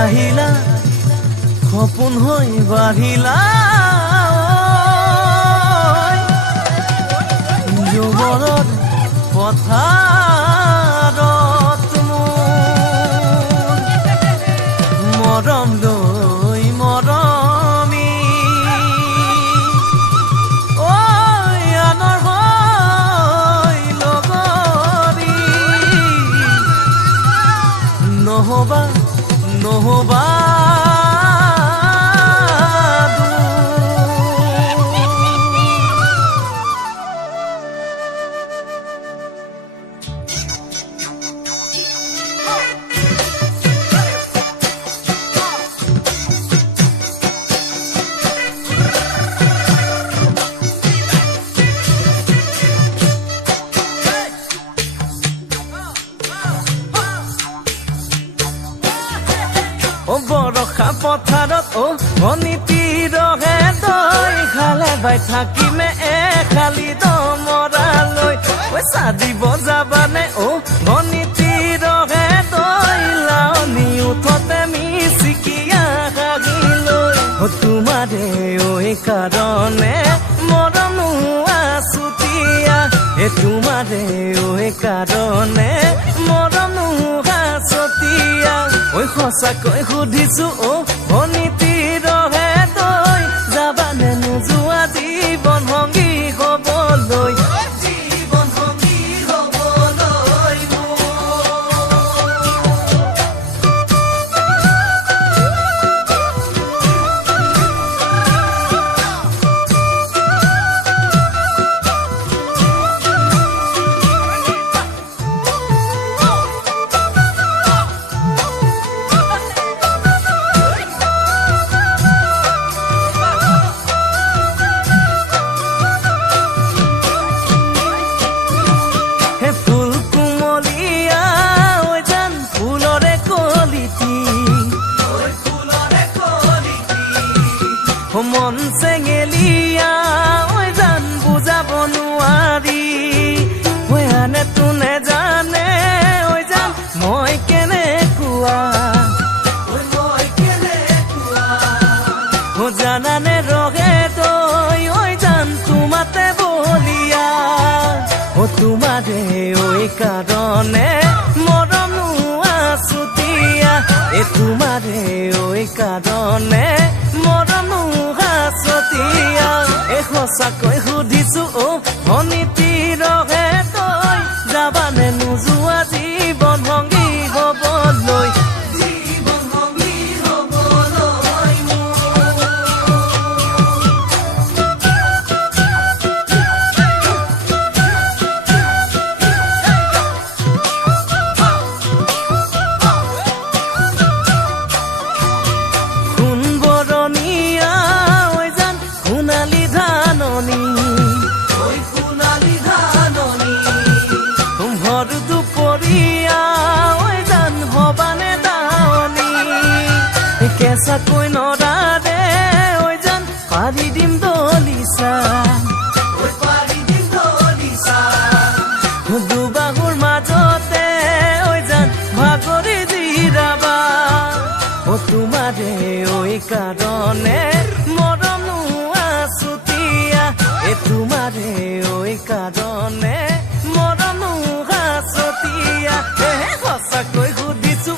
আহিলা সপোন হৈ বাঢ়িলা যুৱৰত পথাৰত মৰম লৈ মৰমি আনৰ হৈ লগৰী নহবা নহবা বৰষা পথাৰত ভনীতিৰহে দৈ খালে বাই থাকিমে খালি দমৰালৈ চাদিব যাবানে ভনীতিৰহে দৈ লাৱনি উঠতে মিচিকিয়া হাগিলৈ তোমাৰে কাৰণে মৰম আছুতীয়া তোমাৰে কাৰণে মৰম আছতীয়া সঁচাকৈ সুধিছো ভনীতিৰহে দৈ যাবানে নোযোৱা জীৱন সংগী হ'বলৈ মন চেঙেলিয়া জান বুজাব নোৱাৰি আনে তোনে জানে জান মই কেনেকুৱা জানানে ৰহে তই জান তোমাতে বলিয়া তোমাৰে কাৰণে মৰম আছুতীয়া তোমাৰে কাৰণে মৰম আছতীয়া সঁচাকৈ সুধিছো ভনীতিৰহে তই যাবানে নোযোৱা জীৱন সংগী হ'বলৈ কেঁচাকৈ নৰাৰে জান পাৰি দিম দলিচা দুবাহুৰ মাজতে জান ভাগৰি জিৰাবা তোমাৰে কাৰণে মৰম আছুতীয়া তোমাৰে কাৰণে মৰম আছতীয়া সঁচাকৈ সুধিছো